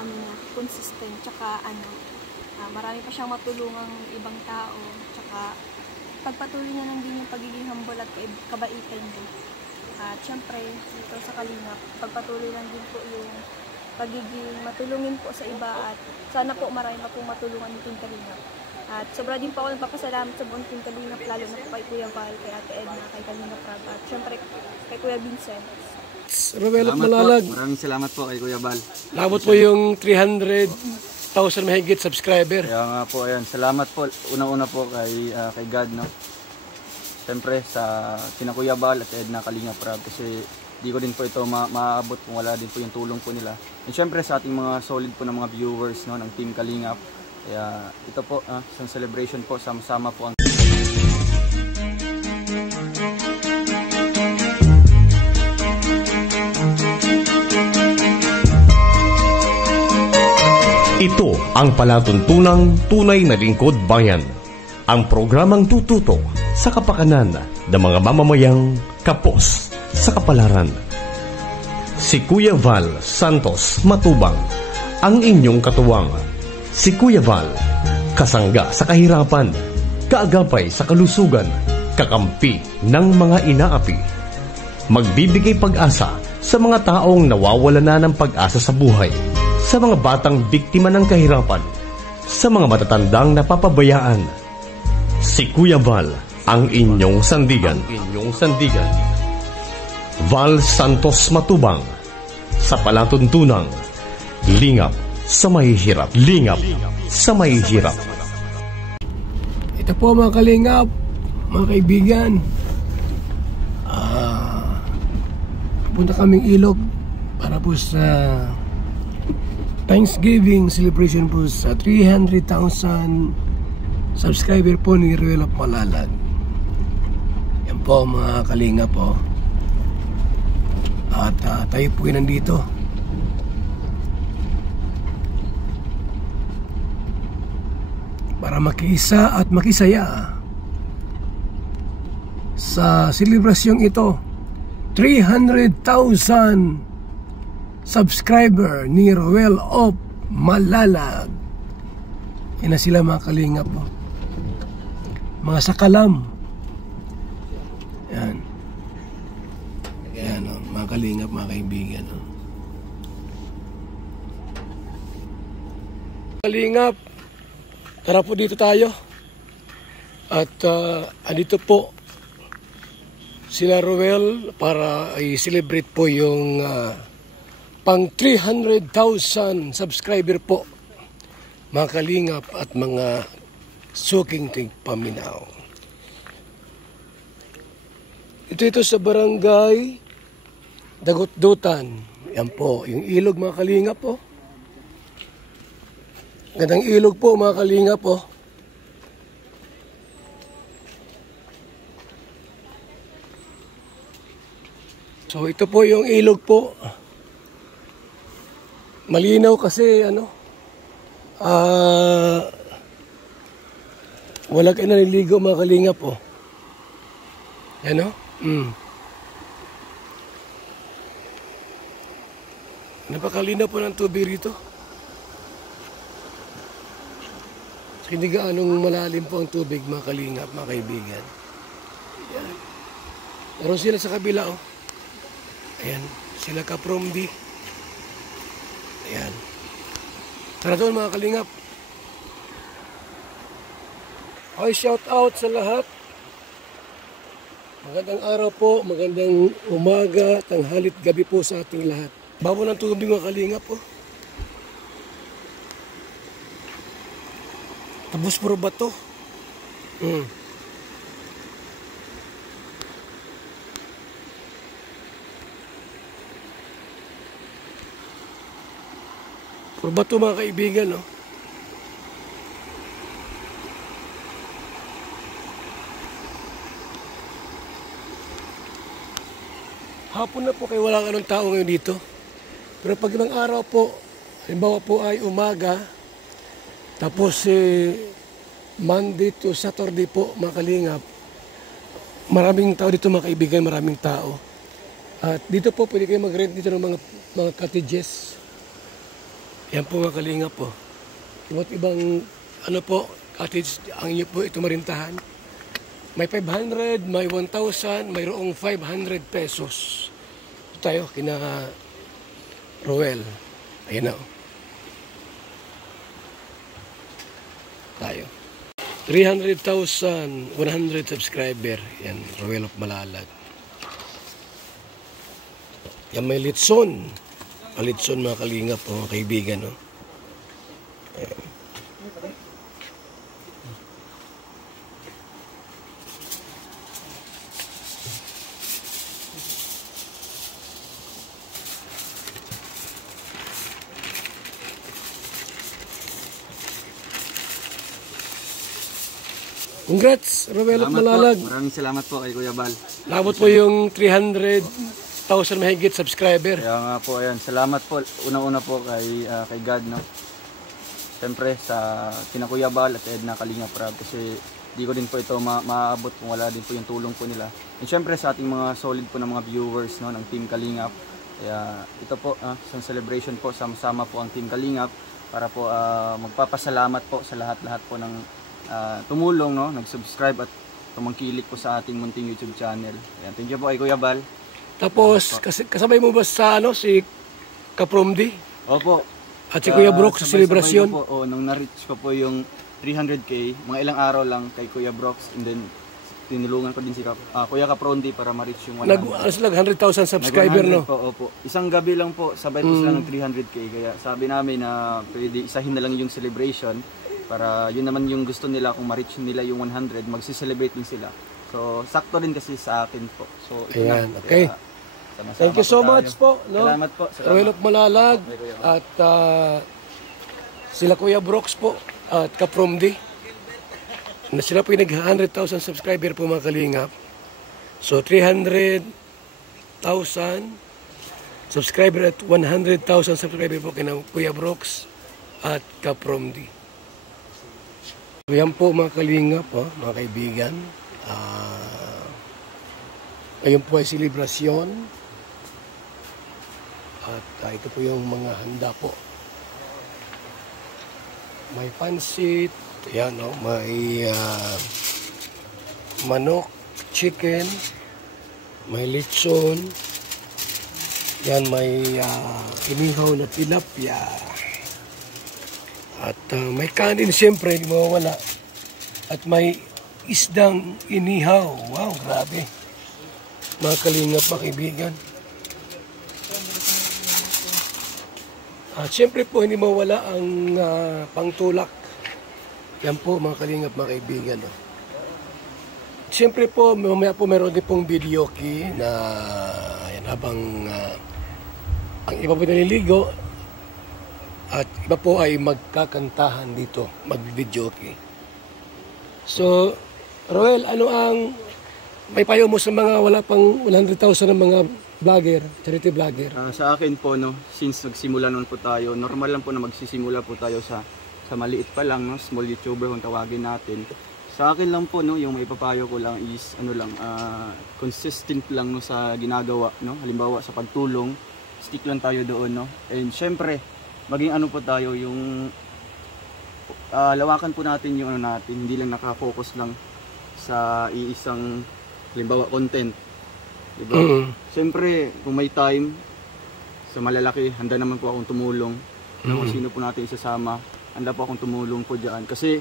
ano niya, consistent, tsaka marami pa siyang matulungang ibang tao, tsaka pagpatuloy niya lang din yung pagiging humble at kabaitan niya. At syempre, dito sa Kalingap, pagpatuloy lang din po yung pagiging matulungin po sa iba at sana po marami pa pong matulungan ng Team Kalingap. At sobra din po ako nagpapasalamat sa buong Team Kalingap, lalo na po kay Kuya Val, kay Ate Edna, kay Kalingap Rab, at syempre kay Kuya Vincent. Ruel at Malalag. Maraming salamat po kay Kuya Val. Labot po yung 300,000 mahigit subscriber. Kaya nga po, ayan. Salamat po. Una-una po kay God, no? Siyempre sa kina Kuya Val at Edna Kalingap Rab, kasi di ko din po ito maabot kung wala din po yung tulong po nila. And siyempre sa ating mga solid po ng mga viewers, no, ng Team Kalingap. Kaya ito po, isang celebration po, sama-sama po ang Ito ang palatuntunang tunay na lingkod bayan. Ang programang tututok sa kapakanan ng mga mamamayang kapos sa kapalaran. Si Kuya Val Santos Matubang, ang inyong katuwang. Si Kuya Val, kasangga sa kahirapan, kaagapay sa kalusugan, kakampi ng mga inaapi. Magbibigay pag-asa sa mga taong nawawala na ng pag-asa sa buhay, sa mga batang biktima ng kahirapan, sa mga matatandang napapabayaan. Si Kuya Val, ang inyong sandigan. Val Santos Matubang, sa palatuntunang lingap sa mahihirap. Ito po mga Kalingap, mga kaibigan. Punta kaming Ilog para po sa Thanksgiving celebration po sa 300,000 subscriber po ni Ruel of Malalag. Yan po mga Kalingap po. At tayo po nandito para makiisa at makisaya sa selebrasyong ito. 300,000 subscriber ni Ruel of Malalag. Yan na sila mga Kalingap po. Mga sakalam. Yan. Yan o, mga Kalingap, mga kaibigan o. Kalingap, tara po dito tayo. At andito po sila Ruel para i-celebrate po yung pang 300,000 subscriber po, mga Kalingap at mga suking tigpaminaw. Ito sa barangay Dagutdutan. Yan po, yung ilog mga Kalingap po. Gandang ilog po mga Kalingap po. So ito po yung ilog po. Malinaw kasi wala kayo naliligo mga Kalingap po. Yan o. Napakalinaw po ng tubig rito. Hindi gaanong malalim po ang tubig mga Kalingap, mga kaibigan. Yan. Pero sila sa kabila o. Ayan, sila Kapromdi. Ayan. Tara doon mga Kalingap. Okay, shout out sa lahat. Magandang araw po, magandang umaga, tanghalit, gabi po sa ating lahat. Bago ng tubig mga Kalingap po. Tapos puro bato. Puro bato mga kaibigan, no? Hapon na po kayo, walang anong tao ngayon dito. Pero pag ibang araw po, halimbawa po ay umaga, tapos Monday to Saturday po mga Kalingap, maraming tao dito mga kaibigan, maraming tao. At dito po pwede kayo mag-rent dito ng mga cottages. Yan po mga kalingap po. Iba't ibang ano po, cottage ang inyo po ito marintahan. May 500, may 1,000, mayroong 500 pesos. Ito tayo, kina Roel. Ayan na. Tayo. 300,100 subscriber. Yan, Roel of Malalag. Yan may litson. Litson mga kalingap, mga kaibigan. No? Ayan. Congrats, Roel of Malalag. Maraming salamat po kay Kuya Bal. Nabot po yung 300,000 mahigit subscriber. Kaya nga po, ayan, salamat po. Una-una po kay God, no? Siyempre sa kina Kuya Bal at Edna Kalingap Rab, kasi di ko din po ito maaabot kung wala din po yung tulong po nila. And siyempre sa ating mga solid po ng mga viewers, no, ng Team Kalingap. Kaya ito po, isang celebration po, sama-sama po ang Team Kalingap para po magpapasalamat po sa lahat-lahat po ng tumulong, no, nag-subscribe at tumangkilik po sa ating munting YouTube channel. Ayan, thank you po kay Kuya Bal. Tapos, kasabay mo ba sa si Kapromdi? Opo. At si Kuya Brooks sa selebrasyon? Po, nung na-reach ko po yung 300k, mga ilang araw lang kay Kuya Brooks, and then tinulungan ko din si Kuya Kaprondi para ma-reach yung 100. 100,000 subscriber, no? Po, opo. Isang gabi lang po, sabay po sila ng 300k. Kaya sabi namin na pwede isahin na lang yung celebration para yun naman yung gusto nila, kung ma-reach nila yung 100, magsi-celebrate din sila. So, sakto din kasi sa akin po. So, ito Ayan, na. okay. Kaya, sama-sama Thank you so tayo. much po, no? Salamat po. Roel of Malalag at sila Kuya Brooks po at Kapromdi. Na sila po yung nag-100,000 subscriber po mga kalingap. So 300,000 subscriber at 100,000 subscriber po kina Kuya Brooks at Kapromdi. So yan po mga kalingap, mga kaibigan. Ngayon po ay selebrasyon. At ito po yung mga handa po. May pansit, yan, no? May manok, chicken, may lechon, yan, may inihaw na tilapia. At may kanin siyempre, hindi mawawala. At may isdang inihaw. Wow, grabe. Mga kalingap, mga kaibigan. At siyempre po, hindi mawala ang pangtulak. Yan po, mga kalingap, mga kaibigan. No? Siyempre po, mamaya po meron din pong videoke na yan, habang ang iba po naliligo at iba po ay magkakantahan dito, mag-videoke. So, Roel, ano ang may payo mo sa mga wala pang 100,000 ng mga vlogger, charity vlogger? Sa akin po, no, since nagsimula noon po tayo, normal lang po na magsisimula po tayo sa maliit pa lang, no, small YouTuber kung tawagin natin. Sa akin lang po, no, yung may papayo ko lang is ano lang, consistent lang, no, sa ginagawa, no. Halimbawa sa pagtulong, stick lang tayo doon, no. And syempre, maging ano po tayo, yung lawakan po natin yung ano natin, hindi lang nakafocus lang sa iisang, halimbawa, content. Diba? Siyempre, kung may time sa malalaki, handa naman po akong tumulong. Kung sino po natin isasama, handa po akong tumulong po dyan. Kasi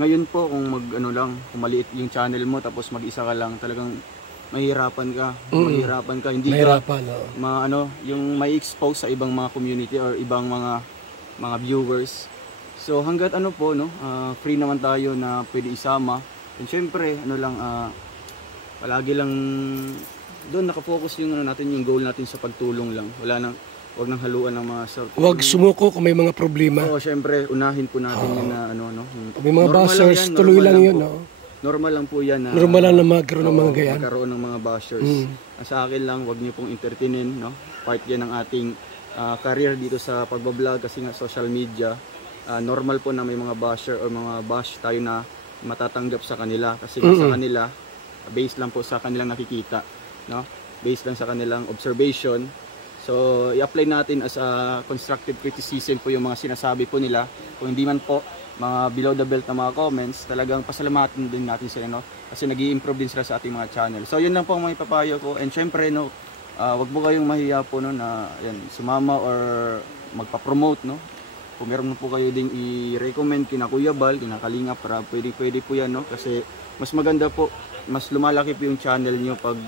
ngayon po, kung kung maliit yung channel mo, tapos mag-isa ka lang, talagang mahirapan ka. Mahirapan ka. Hindi mahirapan, ka, yung may expose sa ibang mga community or ibang mga viewers. So hanggat po, no, free naman tayo na pwede isama. And syempre, palagi lang doon nakafocus yung natin, yung goal natin sa pagtulong lang. Wag nang haluan ng mga Huwag sumuko kung may mga problema. Oo, syempre, unahin po natin yun na Kung may mga bashers, tuloy lang yun, no? Normal lang po yan na normal lang na magkaroon ng mga gayan. Magkaroon ng mga bashers. Sa akin lang, wag niyo pong entertainin, no? Part yan ng ating career dito sa pagbablog, kasi nga social media. Normal po na may mga basher or mga bash tayo na matatanggap sa kanila, kasi sa kanila based lang po sa kanilang nakikita, no? Based lang sa kanilang observation. So So, i-apply natin as a constructive criticism po yung mga sinasabi po nila. Kung hindi man po, mga below the belt na mga comments, talagang pasalamatan din natin sila, no? Kasi nag-i-improve din sila sa ating mga channel. So, yun lang po ang may papayo ko. And syempre, no, wag mo kayong mahiya po, no, na yan, sumama or magpa-promote, no? Kung meron po kayo ding i-recommend kina Kuya Bal, kina Kalingap, para pwede po yan, no? Kasi mas maganda po, mas lumalaki po yung channel nyo pag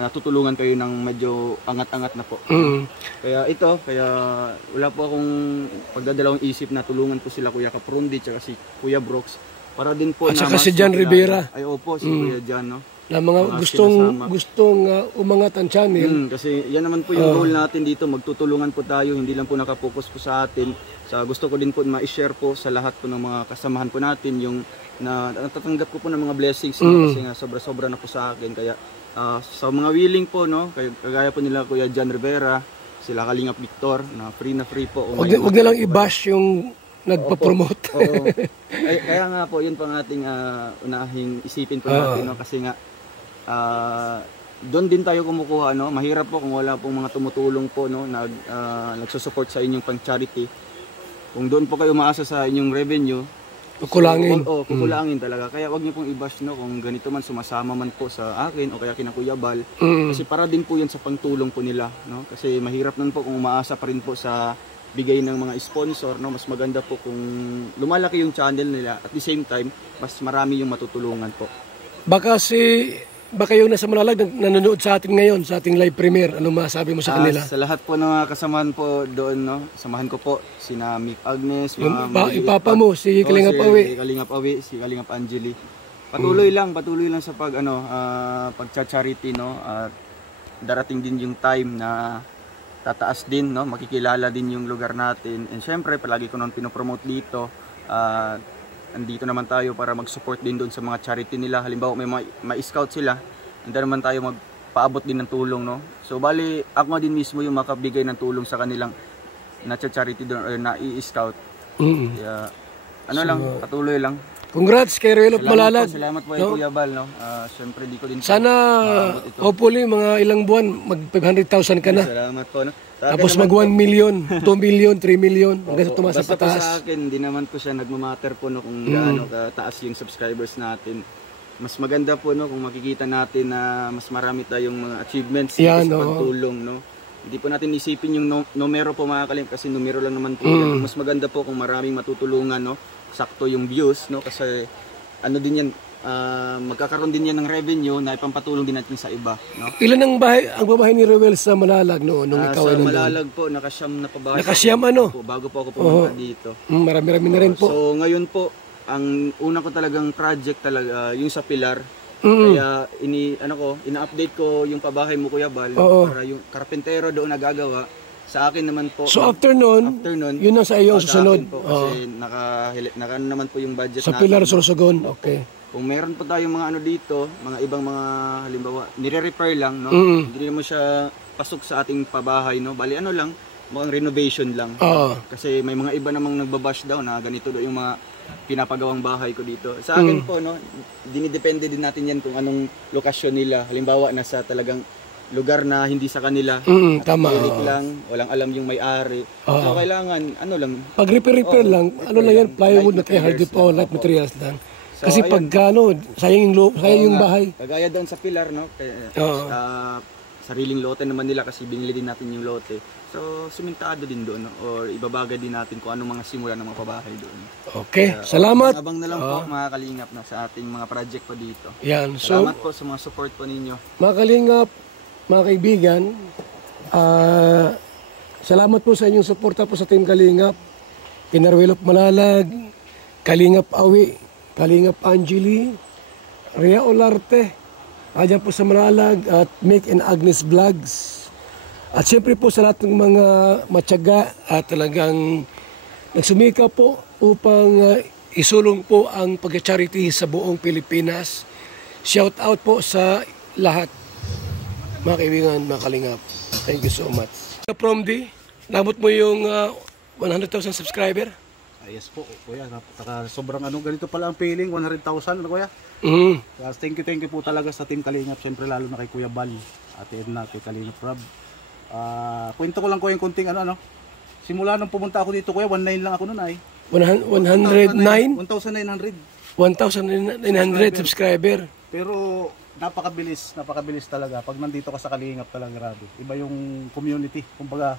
natutulungan kayo ng medyo angat-angat na po. Kaya wala po akong pagdadalawang isip na tulungan po sila Kuya Kaprundi at si Kuya Brooks para din po at saka si John Rivera. Ay opo, si Kuya John, no? Na mga gustong umangat ang channel. Kasi yan naman po yung goal natin dito, magtutulungan po tayo, hindi lang po nakapokus po sa atin. Gusto ko din po ma-share po sa lahat po ng mga kasamahan po natin yung natatanggap ko po ng mga blessings, no? Kasi nga sobra-sobra na po sa akin. Kaya sa mga willing po, no, kagaya po nila Kuya John Rivera, sila Kalingap Victor, na free po. Huwag na lang i-bash yung nagpa-promote. Oo. Kaya nga po, yun pang ating unahing isipin po natin, no? Kasi nga, doon din tayo kumukuha, no? Mahirap po kung wala pong mga tumutulong po, no, nagsusupport sa inyong pang-charity. Kung doon po kayo maasa sa inyong revenue, kukulangin. Kukulangin talaga. Kaya wag niyo pong i-bash, no, kung ganito man sumasama man po sa akin o kaya kina Kuya Bal. Kasi para din po 'yan sa pangtulong po nila, no? Kasi mahirap nun po kung umaasa pa rin po sa bigay ng mga sponsor, no? Mas maganda po kung lumalaki yung channel nila at the same time mas marami yung matutulungan po. Baka yung nasa Manalag nanonood sa atin ngayon sa ating live premiere, ano masabi mo sa kanila? Sa lahat po ng mga kasamahan po doon, no, samahan ko po sina Mick Agnes, Ipapa mo si Kalingap Awi, si Kalingap Awi, si Kalingap Angeli. Patuloy lang sa pagcha-charity, no. At darating din yung time na tataas din, no, makikilala din yung lugar natin. And syempre, palagi ko nung pinopromote dito, andito naman tayo para mag-support din doon sa mga charity nila. Halimbawa may scout sila, hindi naman tayo magpaabot din ng tulong, no. So bali ako din mismo yung makabigay ng tulong sa kanilang na-charity doon or na-i-scout. Kaya patuloy lang. Congrats kay Ruelop Malalag. Salamat po kay Kuya Bal, no. Syempre di ko din sana hopefully mga ilang buwan mag 500,000 ka na. Salamat po, no. Tapos mag 1 million, 2 million, 3 million hanggang sa tumaas sa pataas. Basta po sa akin, hindi naman po siya nagmamatter po, no, kung gaano kataas yung subscribers natin. Mas maganda po, no, kung makikita natin na mas marami tayong mga achievements sa pagtulong, no. Hindi po natin isipin yung numero po, mga Kalingap, kasi numero lang naman po yan. Mas maganda po kung maraming matutulungan, no. Sakto yung views, no, kasi ano din yan, magkakaroon din yan ng revenue na ipampatulong din natin sa iba, no? Ilan ang bahay ni Ruel sa Malalag noon nung ikaw ay nandun? Sa Malalag po, nakasyam na pabahay. Nakasyam ano? Bago po ako pumunta dito. Marami-rami na rin po. So ngayon po, ang una ko talagang project talaga yung sa Pilar. Kaya ina-update ko yung pabahay mo, Kuya Bal, para yung karpentero doon nagagawa. Sa akin naman po. So after nun, yun ang sa iyo ang susunod. Po, kasi naka naman po yung budget sa Pilar, Sorsogon, okay. Kung meron po tayong mga dito, mga ibang mga halimbawa, nire-repair lang, no? Hindi naman siya pasok sa ating pabahay, no? Bali lang, mukhang renovation lang. Kasi may mga iba namang nagbabash daw na ganito daw yung mga pinapagawang bahay ko dito. Sa akin po, no, dinidepende din natin yan kung anong lokasyon nila. Halimbawa, nasa talagang lugar na hindi sa kanila. Tama. Lang, walang alam yung may-ari. So, kailangan, pag repair lang, lang yan, plywood na kaya hardwood po, light materials lang. So, kasi pag sayang yung bahay. Kagaya doon sa Pilar, no? Sariling lote naman nila kasi binili din natin yung lote. So, simentado din doon, no? Or ibabagay din natin kung anong mga simula ng mga pabahay doon. Okay, salamat. Abang na lang po, mga Kalingap, na sa ating mga project po dito. Yan. Salamat po sa mga support po ninyo. Mga Kalingap, mga kaibigan, salamat po sa inyong suporta po sa Team Kalingap. Kina Ruelop Malalag, Kalingap Awi, Kalingap Angeli, Rhea Olarte, ayan po sa Manalag, at Mick and Agnes Vlogs. At siyempre po sa lahat ng mga matyaga at talagang nagsumika po upang isulong po ang pag-charity sa buong Pilipinas. Shout out po sa lahat, mga kaibigan, mga Kalingap. Thank you so much. From D, nabot mo yung 100,000 subscriber? Yes po, Kuya. Sobrang ganito pala ang feeling, 100,000, Kuya. Thank you po talaga sa Team Kalingap. Siyempre lalo na kay Kuya Bal, Ate Edna, kay Kalingap Rob. Kwento ko lang ko yung kunting ano. Simula nung pumunta ako dito kuya, 19 lang ako noon ay. 109? 1,900. 1,900 subscriber. Pero napakabilis talaga. Pag nandito ka sa Kalingap talaga, grabe. Iba yung community. Kumbaga,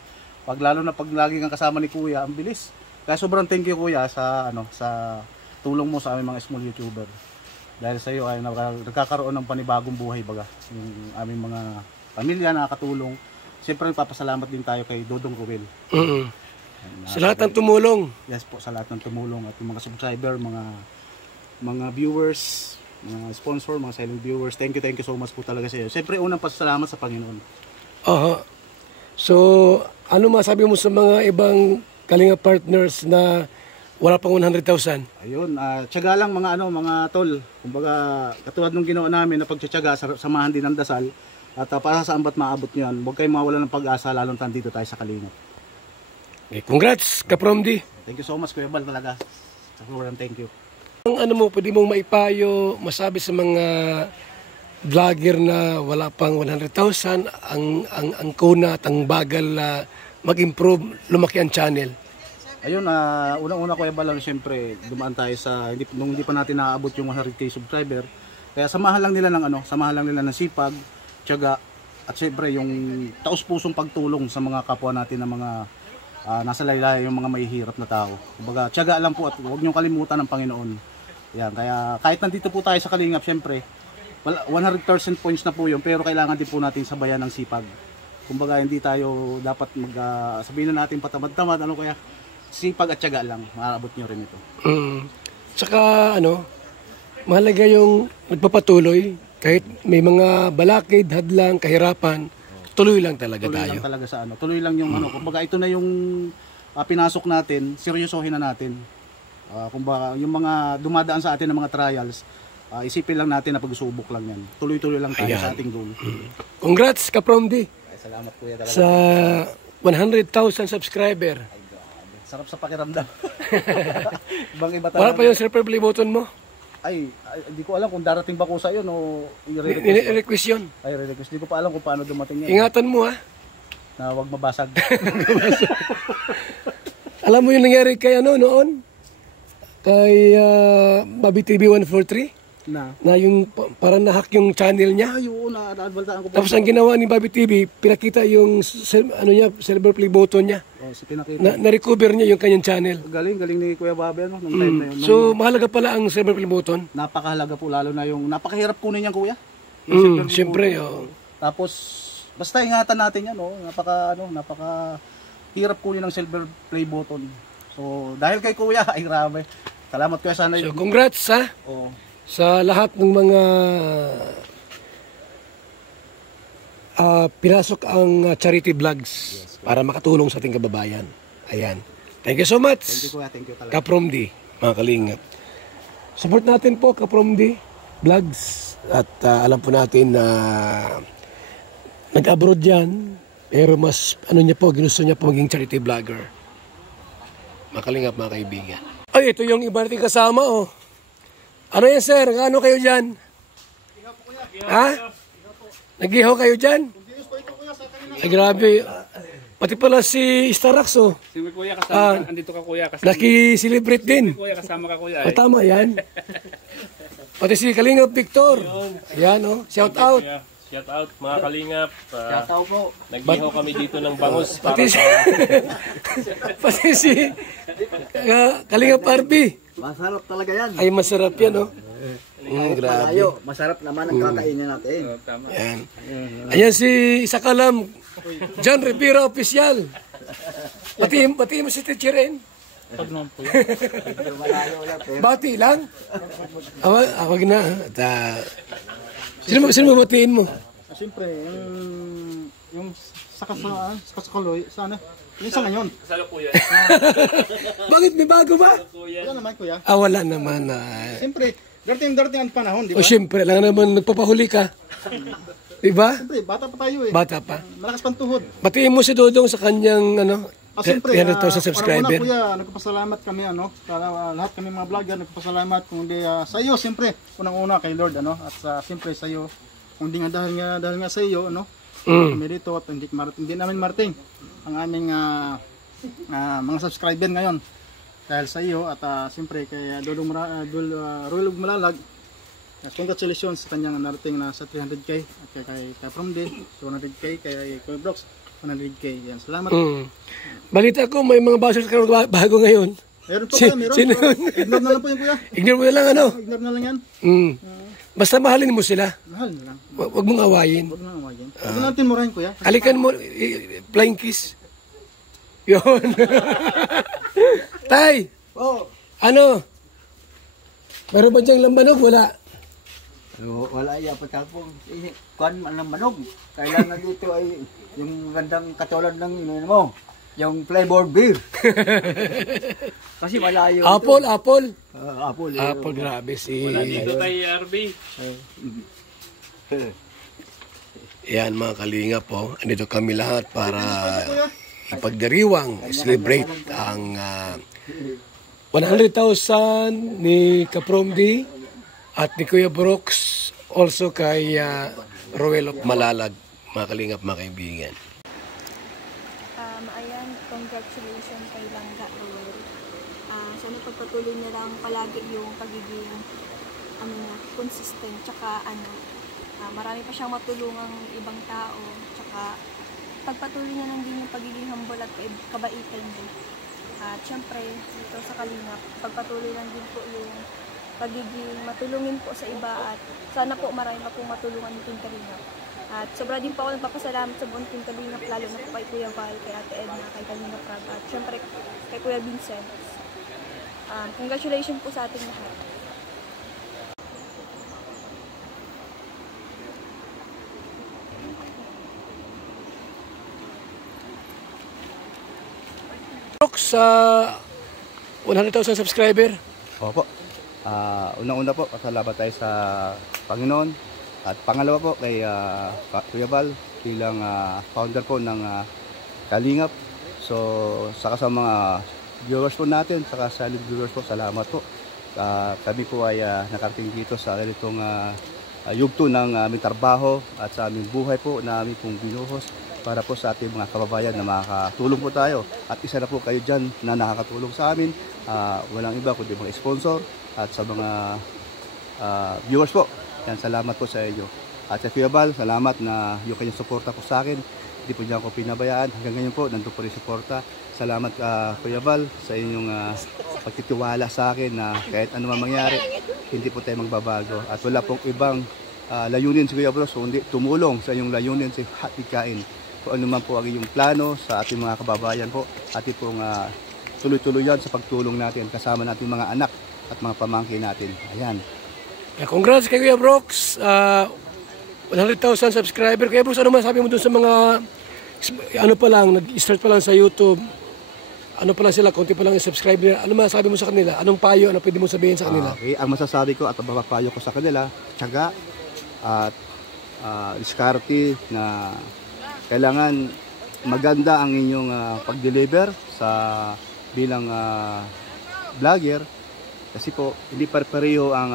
lalo na pag lagi kang kasama ni Kuya, ang bilis. Kaya sobrang thank you Kuya sa tulong mo sa aming mga small YouTuber. Dahil sa iyo ay nagkakaroon ng panibagong buhay baga. Yung aming mga pamilya nakakatulong. Siyempre nagpapasalamat din tayo kay Dodong Ruel. Sa lahat ng tumulong. Yes po, sa lahat ng tumulong at yung mga subscriber, mga viewers, mga sponsor, mga silent viewers. Thank you so much po talaga sa iyo. Siyempre unang pasalamat sa Panginoon. Aha. So, ano masabi mo sa mga ibang Kalinga partners na wala pang 100,000? Ayun, tiyaga lang mga tol. Kumbaga, katulad nung ginawa namin na pagtitiyaga, samahan din ng dasal. At para saan ba't maabot niyan? Huwag kayong mawala ng pag-asa, lalong tandito tayo sa Kalingap. Okay, congrats, Kapromdi. Thank you so much, Kuya Bal, talaga. Sobrang thank you. Ang ano mo, pwede mong maipayo, masabi sa mga vlogger na wala pang 100,000, ang kuna at ang bagal mag-improve, lumaki ang channel. Ayun, unang-una Kuya Bal, siyempre, dumaan tayo sa, nung hindi pa natin naaabot yung 100k subscriber. Kaya samahan lang nila ng sipag, tiyaga, at siyempre yung taos-pusong pagtulong sa mga kapwa natin na mga nasa laylay, yung mga mahihirap na tao. Kumbaga, tiyaga lang po at huwag niyong kalimutan ng Panginoon. Yan, kaya kahit nandito po tayo sa Kalingap, siyempre, 100% points na po yun, pero kailangan din po natin sabayan ng sipag. Kumbaga, hindi tayo dapat sabihin na natin patamad-tamad, kaya sipag at tiyaga lang, maabot niyo rin ito. Tsaka mahalaga yung magpapatuloy. Kahit may mga balakid, hadlang, kahirapan, tuloy lang talaga Tuloy tayo. lang talaga sa tuloy lang yung kumbaga ito na yung pinasok natin, seryosohin na natin. Kumbaga yung mga dumadaan sa atin ng mga trials, isipin lang natin na pagsubok lang yan. Tuloy-tuloy lang tayo sa ating goal. Congrats, Kapromdi. Salamat Kuya talaga. Sa 100,000 subscriber. Sarap sa pakiramdam. Ibang iba Wala pa yung silver play button mo? Ay, hindi ko alam kung darating ba ko sa iyo o Request yun. Ay, request. Hindi ko pa alam kung paano dumating yan. Ingatan mo ha. Na wag mabasag. Alam mo yung nangyari kay noon? Kay Bobby TV 143? Na yung parang nahack yung channel niya. Ay, oo, naadbaltaan ko pa. Tapos ang ginawa ni Bobby TV, pinakita yung silver play button niya. So pinakita. Na-recover niya yung kanyang channel. Galing ni Kuya Bobby nung time na yun. So mahalaga pala ang silver play button. Napakahalaga po, lalo na yung napakahirap kunin yan Kuya. Siyempre. Tapos basta ingatan natin yan, napaka hirap kunin ng silver play button. So dahil kay Kuya, ay grabe. Salamat Kuya sana. So congrats ha. Oo. Sa lahat ng mga pinasok ang charity vlogs para makatulong sa ating kababayan. Ayan. Thank you so much. Thank you Kuya, thank you talaga. Kapromdi, mga kalingap. Support natin po Kapromdi vlogs at alam po natin na nag-abroad yan pero mas ginusto niya po maging charity vlogger. Mga kalingap, mga kaibigan. Ay, ito yung iba nating kasama Ano yan sir? Ano kayo dyan? Ha? Nag-ihaw kayo dyan? Ay grabe. Pati pala si Starax Si Kuya kasama andito ka Kuya kasama. Naki-celebrate din. Kuya kasama ka Kuya. Tama yan. Pati si Kalingap Victor. Ayan shout out. Shout out mga Kalingap. Shout out po. Nag-ihaw kami dito ng bangus Pati si Kalingap Arby. Masarap talaga yan. Ay masarap yan grabe. Malayo, masarap naman ang kakainin natin. Tama. Ayan. Ayan si Isakalam. John Rivera Official. Pati mo si Teacher N. Bati lang. Wag na. Sino batiin mo? Siyempre, yung sakasakaloy, sana. Yung sa ngayon. Salo Kuya. Bakit may bago ba? Wala naman Kuya. Wala naman. Siyempre, darating ang panahon, di ba? Siyempre, lang naman nagpapahuli ka. Diba? Siyempre, bata pa tayo Bata pa. Malakas pang tuhod. Batiin mo si Dodong sa kanyang Siyempre, 300,000 subscriber. Una Kuya, nagpapasalamat kami para lahat kami mga vlogger, nagpapasalamat kung di sa iyo, siyempre, unang-una kay Lord at siyempre sa iyo, kung di nga dahil nga sa iyo, Kami dito at hindi namin marating ang aming mga subscriber ngayon. Dahil sa iyo at siyempre kay Roel Malalag, congratulations sa kanyang narating na sa 300k at kay From D 200k, kay Kuya Brooks 100k. Yan, salamat. Balita ko may mga bashers ka bago ngayon. Meron po kayo, meron. Sino? Ignore na lang po yung kuya. Ignore mo na lang ano. Ignore na lang yan. Basta mahalin mo sila. Mahal na lang. Huwag mong awayin. Huwag na awayin. Huwag na natin murahin kuya. Halikan mo, flying kiss. Yun. Tay! Oh, Ano? Meron ba diyang lambanog? Wala. wala iya pagkakpong. Kuan man ng manog. Kailangan dito ay yung gandang katulad ng inumin mo. Yung flavor beer. Kasi malayo. Apple, apple. Apple. Apple, grabe si... Wala dito tayo, RB. Yan mga kalinga po. Andito kami lahat para ipagdiriwang, celebrate ang 100,000 ni Kaprom D at ni Kuya Brooks, also kay Roel of Malalag, mga kalingap, mga kaibigan. Ayan, congratulations kay Langga Roel. Sana pagpatuloy niya lang palagi yung pagiging consistent, tsaka marami pa siyang matulungang ibang tao, tsaka pagpatuloy niya lang din yung pagiging humble at kabaitan din. At syempre, dito sa Kalingap, pagpatuloy lang din po yung pagiging matulungin po sa iba at sana po marami pa pong matulungan ng Team Kalingap. At sobra din po ako nagpapasalamat sa buong Team Kalingap, lalo na po kay Kuya Val, kay Ate Edna, kay Kalingap Rab, at syempre kay Kuya Vincent. Congratulations po sa ating lahat. Brooks, 100,000 subscriber. Opo. Unang-una po, pasalamat tayo sa Panginoon. At pangalawa po kay Kuya Val bilang founder po ng Kalingap. So, saka sa mga viewers po natin, saka sa viewers po, salamat po. Kami po ay nakarating dito sa ganitong yugto ng aming trabaho at sa aming buhay po na aming pong binuhos para po sa ating mga kababayan na makakatulong po tayo. At isa na po kayo dyan na nakakatulong sa amin. Walang iba kundi mga sponsor at sa mga viewers po. Yan, salamat po sa inyo. At sa Kuya Val, salamat na yung kanyang suporta po sa akin. Hindi po niya ako pinabayaan. Hanggang ngayon po, nandun po rin suporta. Salamat Kuya Val sa inyong pagtitiwala sa akin na kahit ano man mangyari, hindi po tayo magbabago. At wala pong ibang layunin si Kuya Bros, kundi tumulong sa inyong layunin sa hatikain. Kung ano man po ang iyong plano sa ating mga kababayan po, ating pong tuloy-tuloy yan sa pagtulong natin kasama natin mga anak at mga pamangkin natin. Ayan. Congrats kay Kuya Brooks, 100,000 subscriber. Kuya Brooks, ano masabi mo dun sa mga ano pa lang, nag-start pa lang sa YouTube, ano pa lang sila, konti pa lang yung subscriber, ano masasabi mo sa kanila? Anong payo, ano pwede mo sabihin sa kanila? Okay, ang masasabi ko at ang mapapayo ko sa kanila, tiyaga at diskarte na kailangan maganda ang inyong pag-deliver sa bilang vlogger kasi po hindi pare-pareho ang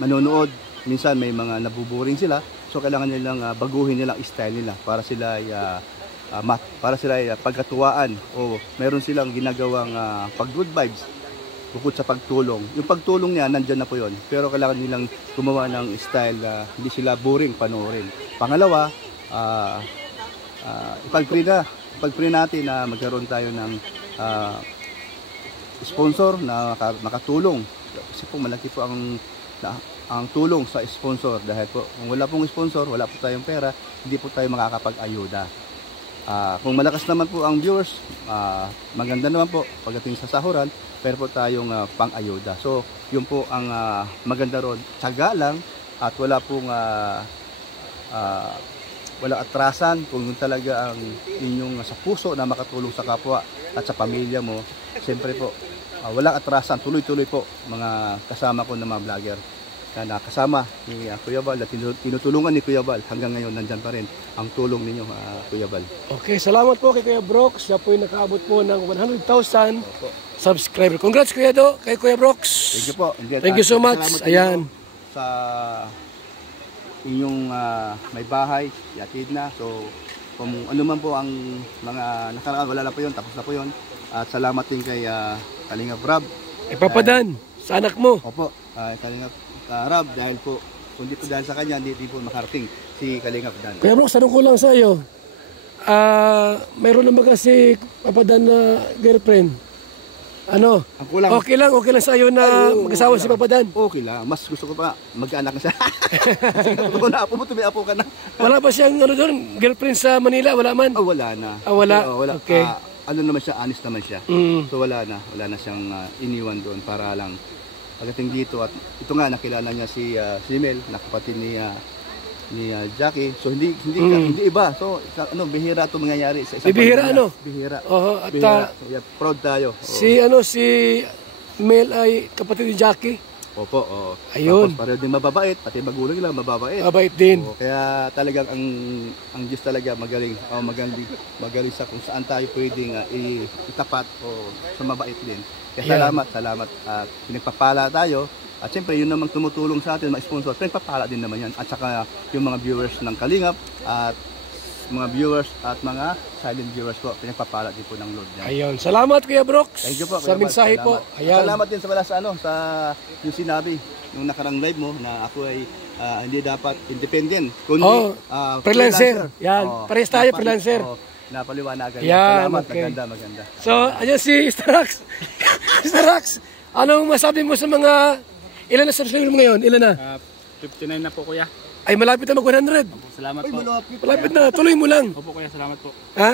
manonood. Minsan may mga nabuboring sila, so kailangan nilang baguhin nilang style nila para sila ay pagkatuwaan o meron silang ginagawang pag good vibes bukod sa pagtulong. Yung pagtulong niya nandyan na po yon, pero kailangan nilang gumawa ng style na hindi sila boring panoorin. Pangalawa, ipag-pray natin na magkaroon tayo ng sponsor na makatulong kasi po malaki po ang tulong sa sponsor dahil po kung wala pong sponsor, wala po tayong pera, hindi po tayo makakapag-ayuda. Kung malakas naman po ang viewers, maganda naman po pagdating sa sahuran, pero po tayong pang-ayuda. So yun po ang maganda ron, tiyaga lang at wala pong walang atrasan. Kung yun talaga ang inyong sa puso na makatulong sa kapwa at sa pamilya mo, siyempre po walang atrasan, tuloy-tuloy po mga kasama ko na mga vlogger na nakasama ni Kuya Val at tinutulungan ni Kuya Val hanggang ngayon nandyan pa rin ang tulong ninyo Kuya Val. Okay, salamat po kay Kuya Brooks. Siya po yung nakaabot po ng 100,000 subscriber. Congrats kay Kuya Brooks. Thank you po. Thank you so much. Ayan. Sa inyong may bahay, yatid na. So kung ano man po ang mga nakaraan, wala na po yun, tapos na po yun. At salamat din kay Kalingap Rab. Papadan, sa anak mo. Opo, Kalingap Rab, dahil po, kung dito dahil sa kanya, hindi po makarating si Kalingap Dan. Kuya Brooks, tanong ko lang sa iyo. Mayroon naman kasi Papadan na girlfriend. Ano? Ang kulang. Okay lang sa iyo na mag-asawa si Papadan. Okay lang, mas gusto ko pa mag-anak na siya. Kasi totoo na, apo mo, tumiapo ka na. Wala pa siyang ano doon, girlfriend sa Manila, wala man. Wala na. Wala? Wala. Okay. Ano naman siya, honest naman siya. Mm. So wala na siyang iniwan doon para lang pagdating dito. At ito nga, nakilala niya si Mel, nakapatid ni Jackie. So hindi iba. So bihira 'to mangyayari sa isang Bihira pamilya. ano? Bihira. At Bihira. So, yeah, proud tayo. si Mel ay kapatid ni Jackie. Opo, oo. Ayun. Tapos pareho din mababait, pati magulang nila mababait. Mabait din. Oo, kaya talagang ang Diyos talaga magaling. Magaling sa kung saan tayo pwedeng itapat o sa mabait din. Kaya salamat at pinagpapala tayo. At siyempre yun namang tumutulong sa atin, mga sponsor, pinagpapala din naman yan. At saka yung mga viewers ng Kalingap at mga viewers at mga silent viewers po, pinagpapala din po ng Lord yan. Ayun. Salamat Kuya Brooks. Thank you po. Sa mensahe po. Ayan. Salamat din sa yung sinabi nung nakarang live mo na ako ay hindi dapat independent kundi freelancer. Yan. Parehas tayo freelancer. Napaliwanagan. Yan, Salamat, okay. maganda. So, ayan si Starax. Starax, anong masabi mo sa mga ilan na subscriber mo ngayon? Ilan na? 59 na po kuya. Ay malapit na mag 100. Salamat po. Malapit na, tuloy mo lang. Opo kuya, salamat po. Ha?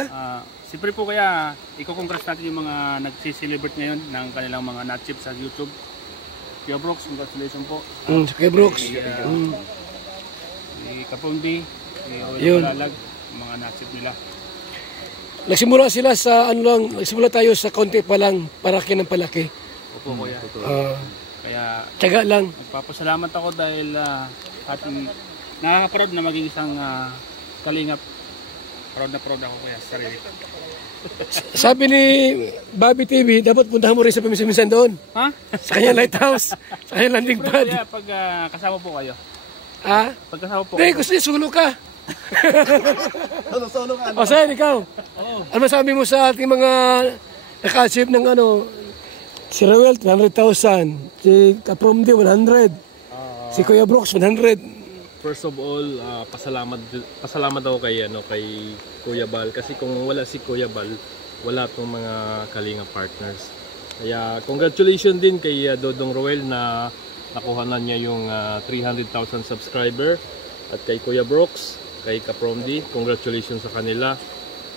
Siyempre po kaya, i-congrats natin yung mga nagsi-celebrate ngayon ng kanilang mga nut chips sa YouTube. Kuya Brooks, congratulations po. Kuya Brooks. Si Kapundi, si Yun. Oil Palalag, mga nut chip nila. Nagsimula sila sa nagsimula tayo sa konti pa lang, palaki ng palaki. Opo kuya. Kaya Tiyaga lang. nagpapasalamat ako dahil at nakaka-proud na maging isang Kalingap. Proud ako kuya sa sarili. Sabi ni Bobby TV, dapat puntahan mo rin sa paminsan-minsan doon. Ha? Sa kanyang lighthouse, sa kanyang landing pad. Kaya pag kasama po kayo. Ha? Pag kasama po Hindi, kayo. gusto niya, sulo ka. Solo ka. O sa'yo, ikaw. Ano masabi mo sa ating mga naka-achieve ng si Rowell, 300,000. Si Kapromdi, 100. Si Kuya Brooks, 100. First of all, pasalamat ako kay Kuya Bal kasi kung wala si Kuya Bal, wala tong mga Kalinga partners. Kaya congratulations din kay Dodong Rowell na nakuha na niya yung 300,000 subscriber at kay Kuya Brooks, kay Kapromdi, congratulations sa kanila.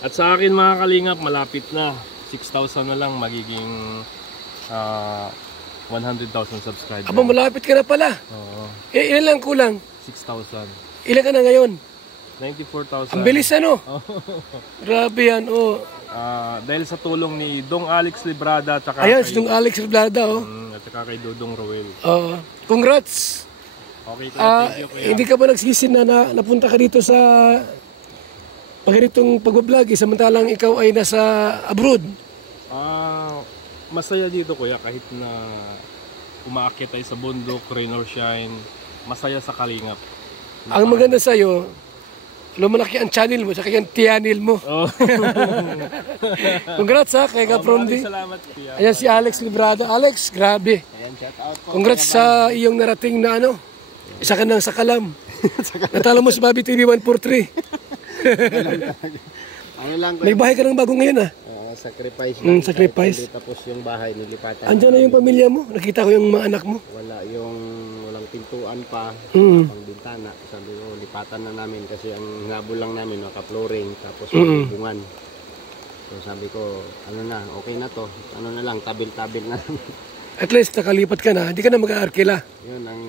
At sa akin mga Kalingap, malapit na 6,000 na lang magiging 100,000 subscribers. Aba, malapit ka na pala. Oo. Ilan lang kulang? 6,000. Ilan ka na ngayon? 94,000. Ang bilis Grabe yan, Dahil sa tulong ni Dong Alex Librada at saka Ayan, kay, si Dong Alex Riblada, at saka kay Dodong Rowell. Congrats! Okay, thank you kuya. Hindi ka ba nagsisi na napunta ka dito sa ganitong pag-vlog, samantalang ikaw ay nasa abroad? Masaya dito kuya kahit na umaakyat tayo sa bundok, rain or shine, masaya sa Kalingap. Ang maganda sa'yo, lumalaki ang channel mo, saka yung tianil mo. Congrats kay Kaprondi. Salamat kuya. Ayan si Alex Librada. Alex, grabe. Congrats sa iyong narating na isa ka nang sakalam. Natalo mo sa Bobby TV 143. May bahay ka ng bago ngayon Sacrifice. Sacrifice. Tapos yung bahay nilipatan. Andiyan na yung pamilya mo? Nakita ko yung mga anak mo. Walang pintuan pa, pang bintana. Sabi ko, lipatan na namin kasi ang hinabol lang namin naka-flooring tapos bungan. So sabi ko, okay na to. Na lang, tabil-tabil na. At least nakalipat ka na, hindi ka na mag-aarkila. Yun ang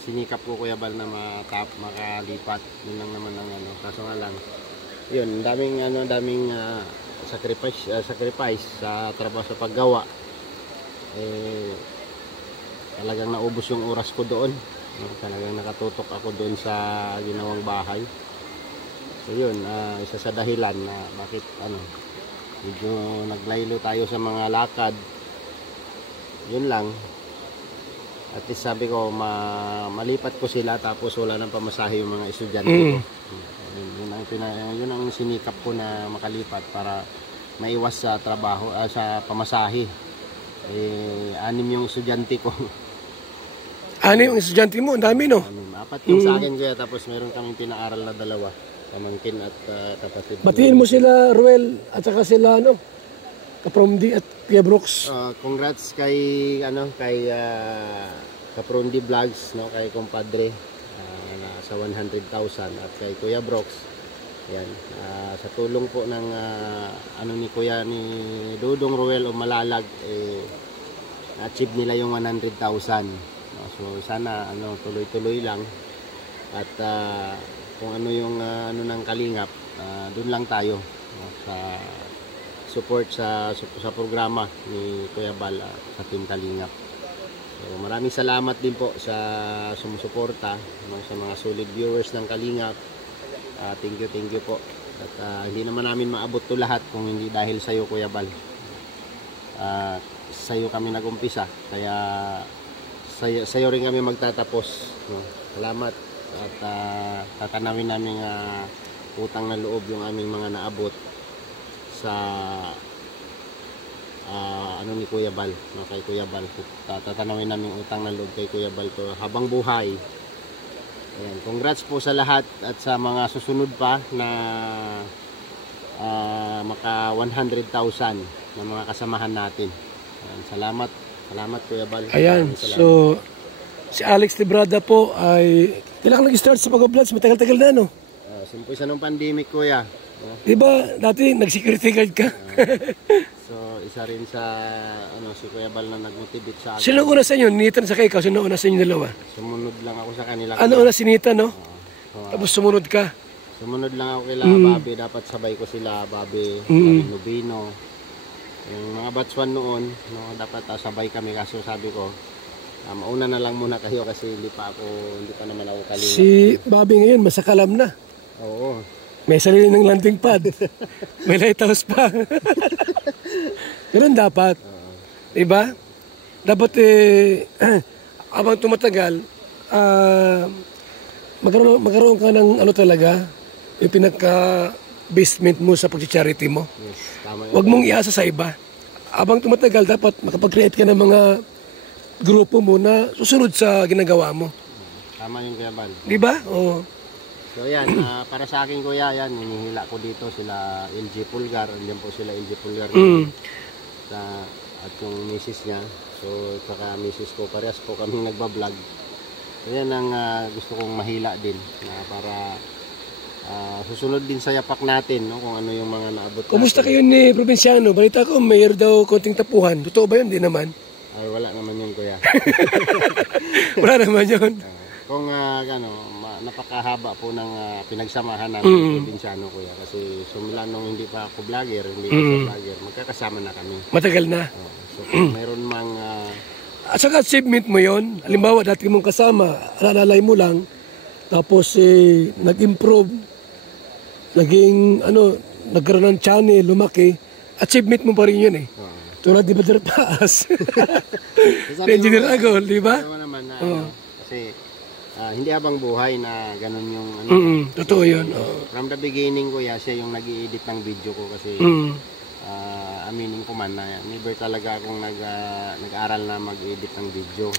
sinikap ko Kuya Bal na makalipat. Yun lang naman ang kaso nga lang. Yun, daming sacrifice sa trabaho sa paggawa. Talagang naubos yung oras ko doon. Talagang nakatutok ako doon sa ginawang bahay. So yun, isa sa dahilan na bakit medyo naglaylo tayo sa mga lakad. Yun lang. At least sabi ko, malipat ko sila tapos wala nang pamasahe yung mga estudyante ko. Yun ang sinikap ko na makalipat para maiwas sa trabaho, sa pamasahe. 6 yung estudyante ko. 6 yung estudyante mo? Ang dami, no? 4 yung sa akin kaya tapos meron kaming pinaaral na 2. Pamangkin at kapatid. Batiin mo sila, Ruel, at saka sila, Kapromdi at Kuya Brooks. Congrats kay Kapromdi Vlogs, kay Compadre sa 100,000 at kay Kuya Brooks. Yan. Sa tulong po ng ni Kuya ni Dudong Ruel o Malalag, achieve nila yung 100,000. So sana tuloy-tuloy lang at kung ano yung ng Kalingap, doon lang tayo sa support sa programa ni Kuya Bal sa Team Kalingap. So, maraming salamat din po sa sumusuporta sa mga solid viewers ng Kalingap. Thank you po. At hindi naman namin maabot to lahat kung hindi dahil sa iyo, Kuya Bal. Sa iyo kami nagumpisa, kaya sa iyo rin kami magtatapos. Salamat at tatanawin namin utang na loob yung aming mga naabot sa ni Kuya Bal, kay Kuya Bal. Tatanawin namin utang na loob kay Kuya Bal to habang buhay. Ayan, congrats po sa lahat at sa mga susunod pa na maka 100,000 na mga kasamahan natin. Ayan, salamat Kuya Bal. Ayan, so si Alex Librada po ay kailangan nag-start sa pag-vlogs, matagal-tagal na, no? Simpuisa ng pandemic, Kuya. Diba, dati nag-security guard ka? So, isa rin sa si Kuya Bal na nag-motivate sa akin. Sino una sa inyo? Nathan sa ikaw? Sino una sa inyo dalawa? Sumunod lang ako sa kanila. Una si Nathan, no? Tapos sumunod ka? Sumunod lang ako kila Bobby. Dapat sabay ko sila, Bobby, Nubino. Yung mga batch 1 noon, dapat sabay kami. Kaso sabi ko, mauna na lang muna kayo kasi hindi pa naman ako Kalingap. Si Bobby ngayon, masakalam na. Oo. May sarili ng landing pad. May lighthouse pa. Ganun dapat. Diba? Dapat habang tumatagal, magkaroon ka ng talaga, yung pinaka-basement mo sa pag-charity mo. Yes, tama yun. Huwag mong iasa sa iba. Habang tumatagal, dapat makapag-create ka ng mga grupo mo na susunod sa ginagawa mo. Tama yung Kuya Bal. Diba? Oo. So yan, para sa akin Kuya, yan, hinihila ko dito sila LG Pulgar, andiyan po sila LG Pulgar at yung misis niya. So saka misis ko, parehas po kaming nagbablog. So yan ang gusto kong mahila din na para susunod din sa yapak natin, kung ano yung mga naabot natin. Kumusta kayo ni Provinciano? Balita ko, mayroon daw konting tapuhan. Totoo ba yun? Di naman. Wala naman yun Kuya. Wala naman yun. Kung napakahaba po ng pinagsamahan namin Provinciano Kuya, kasi sumula nung hindi pa ako vlogger, hindi pa ako vlogger, magkakasama na kami. Matagal na. So mayroon mang at saka achievement mo yon. Halimbawa, dati mong kasama, alalay mo lang, tapos nag-improve, nagkaroon ng channel, lumaki, achievement mo pa rin yun eh. Tulad di Brother Paas. Engineer Agol, di ba? Naman kasi hindi habang buhay na ganun yung totoo yun. From the beginning Kuya, siya yung nag-i-edit ng video ko kasi aminin ko man na never talaga akong nag-aral na mag-edit ng video.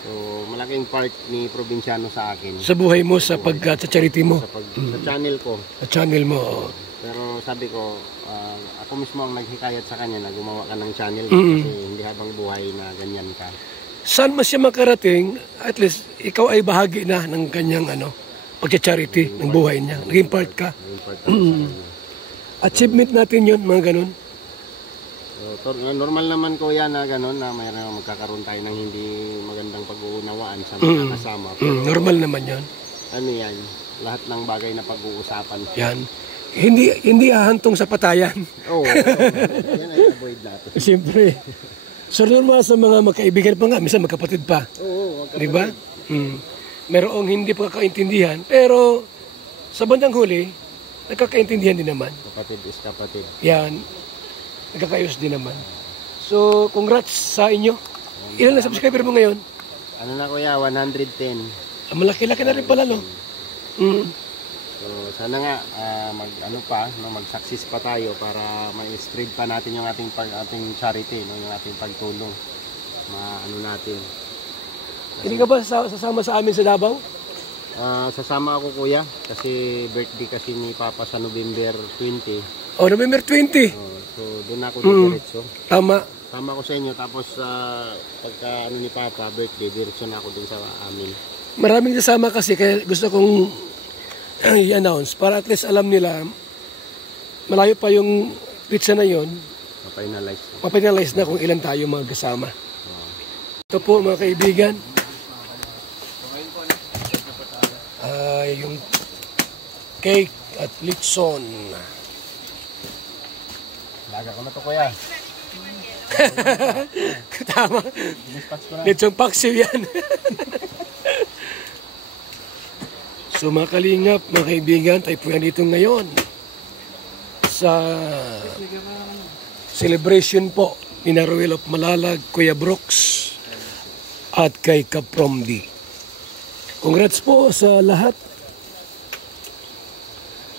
So malaking part ni Provinciano sa akin. Sa buhay mo, sa pag-charity mo. Sa channel ko. Sa channel mo. Pero sabi ko, ako mismo ang naghikayat sa kanya na gumawa ka ng channel kasi hindi habang buhay na ganyan ka. Saan mas siya makarating, at least ikaw ay bahagi na ng kanyang pag-charity ng buhay niya. Naging part ka. Achievement natin yun, mga ganun. So, normal naman Kuya na ganun na mayroon magkakaroon tayo ng hindi magandang pag-uunawaan sa mga kasama. Normal naman yun. Ano yan? Lahat ng bagay na pag-uusapan. Yan. Hindi ahantong sa patayan. Oo. Yan ay avoid natin. Siyempre. So normal sa mga magkaibigan pa nga, minsan magkapatid pa. Oo, di ba? Merong hindi pagkakaintindihan, pero sa bandang huli, nagkakaintindihan din naman. Kapatid is kapatid. Yan. Nagkakayos din naman. So, congrats sa inyo. Ilan na subscriber mo ngayon? ano na kuya, 110. Malaki-laki na rin pala, no? Mm. So sana nga mag-success pa tayo para ma-spread pa natin yung ating charity, no, yung ating pagtulong. Natin. Hindi ka ba sasama sa amin sa Davao? Sasama ako kuya kasi birthday kasi ni Papa sa November 20. Oh, November 20. So doon ako diretso. Tama. Tama ko sa inyo tapos pagka ni Papa birthday diretso na ako doon sa amin. Maraming kasama kasi kaya gusto kong i-announce para at least alam nila malayo pa yung pizza na yon. Mapinalize na kung ilan tayo mga kasama. Ito po mga kaibigan. Yung cake at litson. Laga ko na to kuya. Tama. Litsong paksiw yan. So mga kalingap, mga kaibigan, tayo po yan dito ngayon sa celebration po ni Ruel of Malalag, Kuya Brooks at kay Kapromdi. Congrats po sa lahat.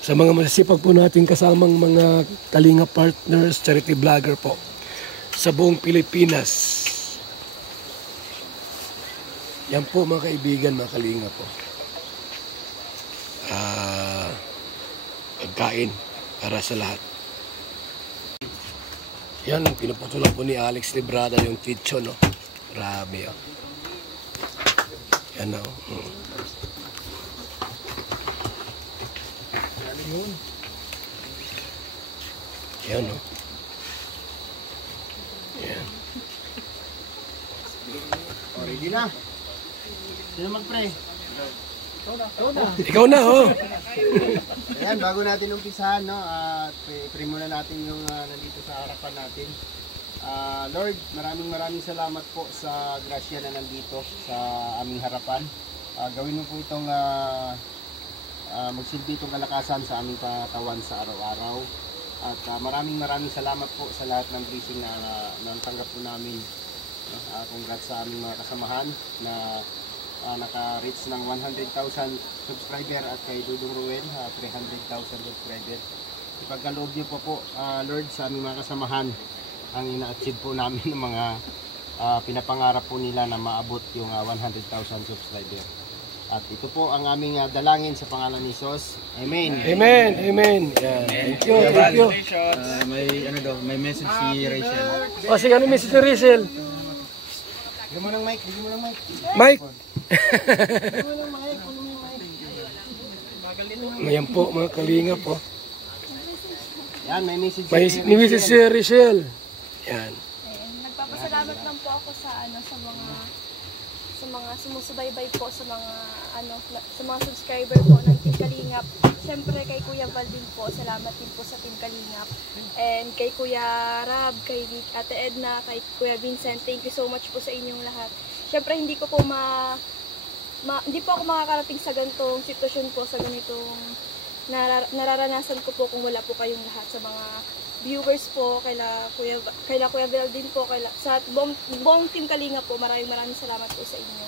Sa mga masisipag po natin kasamang mga Kalinga partners, charity vlogger po sa buong Pilipinas. Yan po mga kaibigan, mga Kalinga po. Pagkain para sa lahat. Yan, pinuputulan po ni Alex Librada yung kitchen, no? Grabe, oh. Yan, no? Yan, no? Yan. Ready na. Sino mag-pray? Ikaw na, oh. Ayan, bago natin umpisahan, no, pray muna natin yung nandito sa harapan natin. Lord, maraming salamat po sa grasya na nandito sa aming harapan. Gawin mo po itong magsilbi itong kalakasan sa aming katawan sa araw-araw. At maraming salamat po sa lahat ng blessing na natanggap po namin. Congrats sa aming mga kasamahan na naka-reach ng 100,000 subscriber at kay Dudong Ruel 300,000 subscriber. Ipagkaloob niyo po Lord sa aming mga kasamahan ang ina-achieve po namin ng mga pinapangarap po nila na maabot yung 100,000 subscriber. At ito po ang aming dalangin sa pangalan ni Jesus. Amen. Amen. Amen. Yeah. Thank you. Thank you. May message si Rachel. O, sige, ano message ni Rachel? Bigyan mo ng mic. Mike. Ayan po mga kalinga po. Yan, may message. May message si Rachel. Yan. Nagpapasalamat lang po ako sa mga sumusubaybay po sa mga subscriber po ng Team Kalingap. Siyempre kay Kuya Val din po, salamat din po sa Team Kalingap. And kay Kuya Rab, kay Ate Edna, kay Kuya Vincent, thank you so much po sa inyong lahat. Siyempre hindi ko po hindi po ako makakarating sa ganitong sitwasyon po, sa ganitong nararanasan ko po kung wala po kayong lahat, sa mga viewers po, kaila Kuya Val din po, sa buong Team Kalinga po, maraming salamat po sa inyo.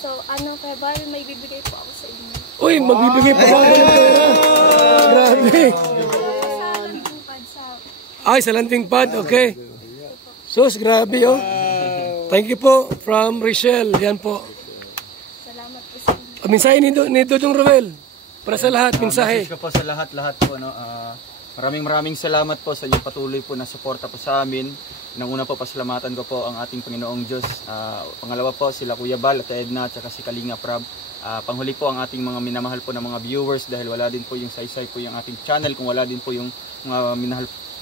So, Kuya Val, may bibigay po ako sa inyo. Uy, magbibigay pa ako ng pera. Grabe. Sa lanting pad Ay, sa lanting pad, okay. Sus, grabe, oh. Thank you po from Rachel. Yan po. Salamat po sa inyo. Mensahe ni Dudong Ruel. Para sa lahat, mensahe. Message ko po sa lahat po, no. Maraming salamat po sa inyong patuloy po na suporta po sa amin. Una po, pasalamatan ko po ang ating Panginoong Diyos. Pangalawa po, sila Kuya Bal at Edna at si Kalinga Prab. Panghuli po ang ating mga minamahal po ng mga viewers dahil wala din po yung saysay po yung ating channel kung wala din po yung mga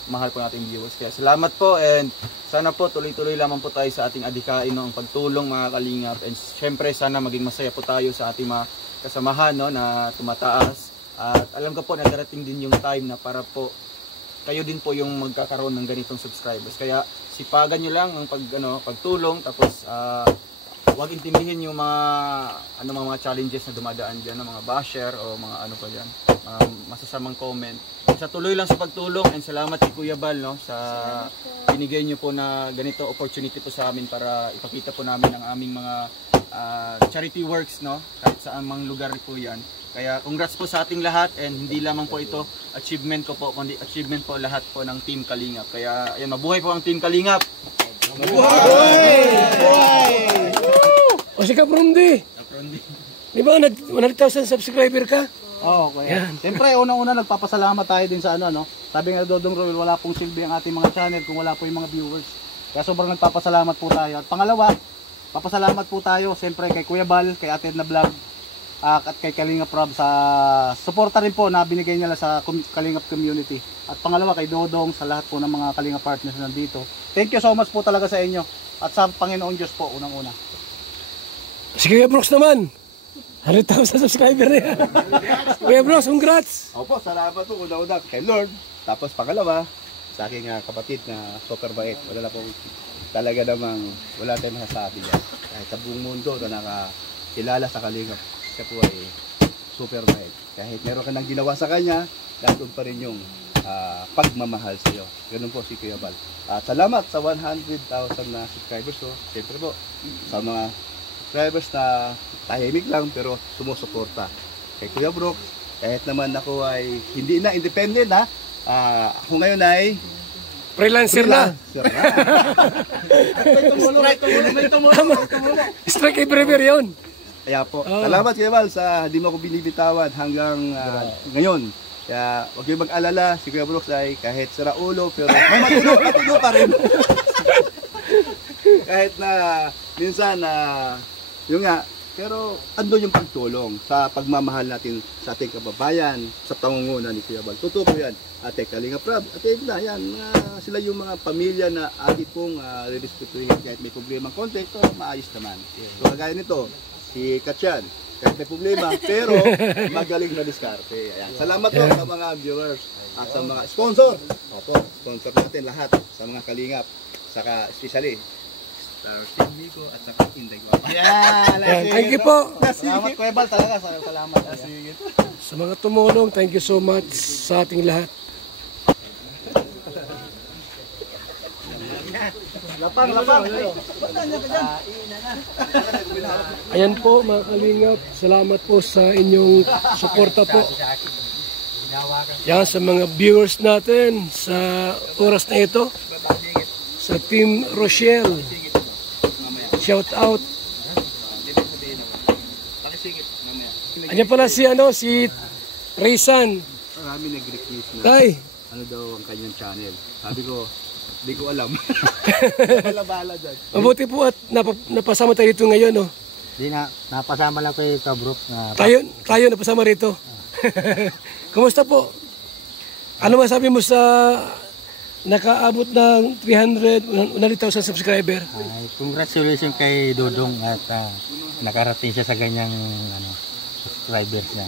mahal po nating viewers. Kaya salamat po and sana po tuloy-tuloy lamang po tayo sa ating adhikain, no, ang pagtulong mga Kalingap. And syempre sana maging masaya po tayo sa ating mga kasamahan, no, na tumataas. At alam ko po na darating din yung time na para po kayo din po yung magkakaroon ng ganitong subscribers. Kaya sipagan nyo lang ang pagtulong, tapos huwag intindihin yung mga challenges na dumadaan diyan ng mga basher o mga ano pa diyan. Masasamang comment. Sa tuloy lang sa pagtulong, and salamat kay Kuya Bal, no, sa binigay niyo po na ganito opportunity po sa amin para ipakita po namin ang aming mga charity works, no, kahit saan mang lugar po yan. Kaya congrats po sa ating lahat, and hindi lamang po ito achievement ko po, kundi achievement po lahat po ng Team Kalingap. Kaya ayan, mabuhay po ang Team Kalingap! O si Kaprondi, di ba 100,000 subscriber ka? Oo, kuya. Siyempre, unang-una nagpapasalamat tayo din sa ano. Sabi nga Dodong Roel, wala pong silbi ang ating mga channel kung wala po yung mga viewers. Kaya sobrang nagpapasalamat po tayo. At pangalawa, papasalamat po tayo siyempre kay Kuya Bal, kay Ate Edna Vlog, at kay Kalingap Rob sa suporta rin po na binigay nila sa Kalingap community. At pangalawa kay Dodong, sa lahat po ng mga Kalingap partners na nandito. Thank you so much po talaga sa inyo. At sa Panginoon Diyos po, unang-una. Si Kuya Brooks naman. 100,000 subscriber na yan. Kuya Brooks, congrats! Opo, salamat po una-una kay Lord. Tapos pangalawa, sa aking kapatid na super bait. Wala pong talaga namang wala tayong masasabi yan. Kahit sa buong mundo na nakakilala sa Kalingap, siya po ay super bait. Kahit meron ka nang ginawa sa kanya, nandun pa rin yung pagmamahal sa iyo. Ganun po si Kuya Bal. At salamat sa 100,000 na subscribers ko. Siyempre po, sa mga subscribers na tahimik lang pero sumusuporta. Kay Kuya Brooks, kahit naman ako ay hindi na independent ha. Ako ngayon ay freelancer na. May tumulong. Strike everywhere yun. Kaya po, salamat Kuya Bal sa hindi mo ako binibitawan hanggang ngayon. Kaya huwag kayong mag-alala, si Kuya Brooks ay kahit sira ulo pero matino pa rin. Kahit na minsan yun nga, pero andun yung pagtulong sa pagmamahal natin sa ating kababayan, sa pangunguna ni Kuya Bal. Totoo po yan. Ate Kalingap Rob, Ate Edna, yan, sila yung mga pamilya na atin pong re-respetuhin kahit may problema konti, ito maayos naman. So kagaya nito, si Katyan, kahit may problema, pero magaling na diskarte. Ayan. Salamat po sa mga viewers at sa mga sponsor. Opo, sponsor natin lahat sa mga Kalingap, saka especially Team Miko at saka Inday Guapa. Yan, thank you po. Salamat Kuya Bal talaga. Salamat. Sa mga tumulong, thank you so much sa ating lahat. Lapang. Ayan po mga Kalingap, salamat po sa inyong suporta po. Yan sa mga viewers natin sa oras na ito. Sa Team Rochelle. Shout out. Andiyan pala si Raysan. Marami nag-request na Tay. ano daw ang kanyang channel. Sabi ko, hindi ko alam. Bala dyan. Mabuti po at napasama tayo dito ngayon. No? Di na, napasama lang kayo ito, bro. Tayo napasama rito. Kumusta po? Ano masabi mo sa nakaabot ng 100,000 subscriber? Congratulations kay Dodong at nakarating siya sa ganyang subscribers niya.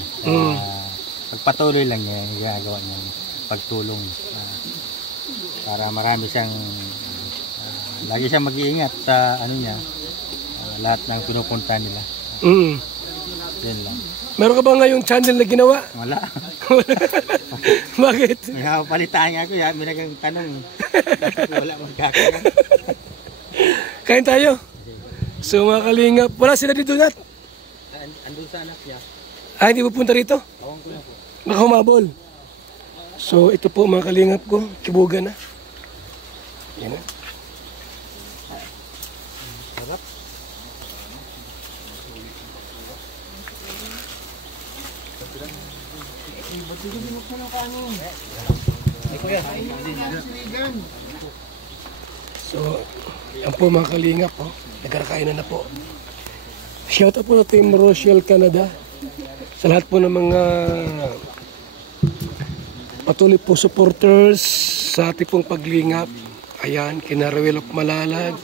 Pagpatuloy lang niya yung ginagawa niya, pagtulong para marami siyang lagi siyang mag-iingat sa lahat ng pinupunta nila. Yan lang. Meron ka ba ngayong channel na ginawa? Wala. Bakit? May palitaan nga ako, may nagang tanong. Wala magkakaroon. Kain tayo. So mga Kalingap, wala sila dito nat? Andun sa anak niya. Hindi pupunta rito? Awang ko na po. Baka humabol. So ito po mga Kalingap ko, kibugan na. Yan na. Sarap. So, yan po mga Kalingap, nagkakainan na po. Shout out po sa Team Rochelle Canada. Sa lahat po ng mga patuloy po supporters sa ating pong paglingap. Ayan, kina Ruel of Malalag.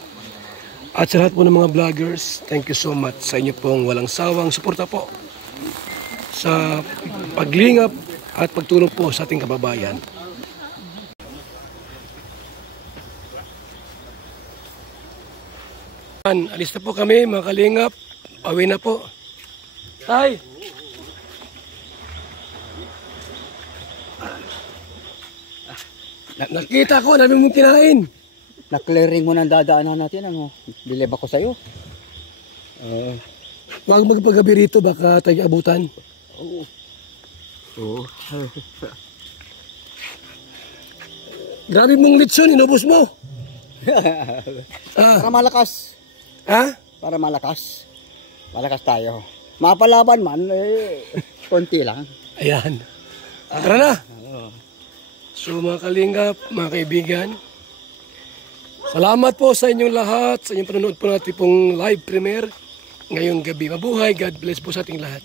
At sa lahat po ng mga vloggers, thank you so much sa inyo pong walang sawang suporta po sa paglingap at pagtulong po sa ating kababayan. Alis na po kami, mga kalingap. Away na po. Tay! Nakita ko, dami mong kinain. Na-clearing mo ng dadaanan natin, ano? Bilib ako sa'yo. Huwag magpagabi rito, baka tayo abutan. Oo. Grabe mong litson, inubos mo. Para malakas. Ha? Para malakas. Malakas tayo. Mapalaban man, konti lang. Ayan. Tara na. So mga kalingap, mga kaibigan, salamat po sa inyong lahat, sa inyong panonood po natin pong live premiere ngayong gabi. Mabuhay, God bless po sa ating lahat.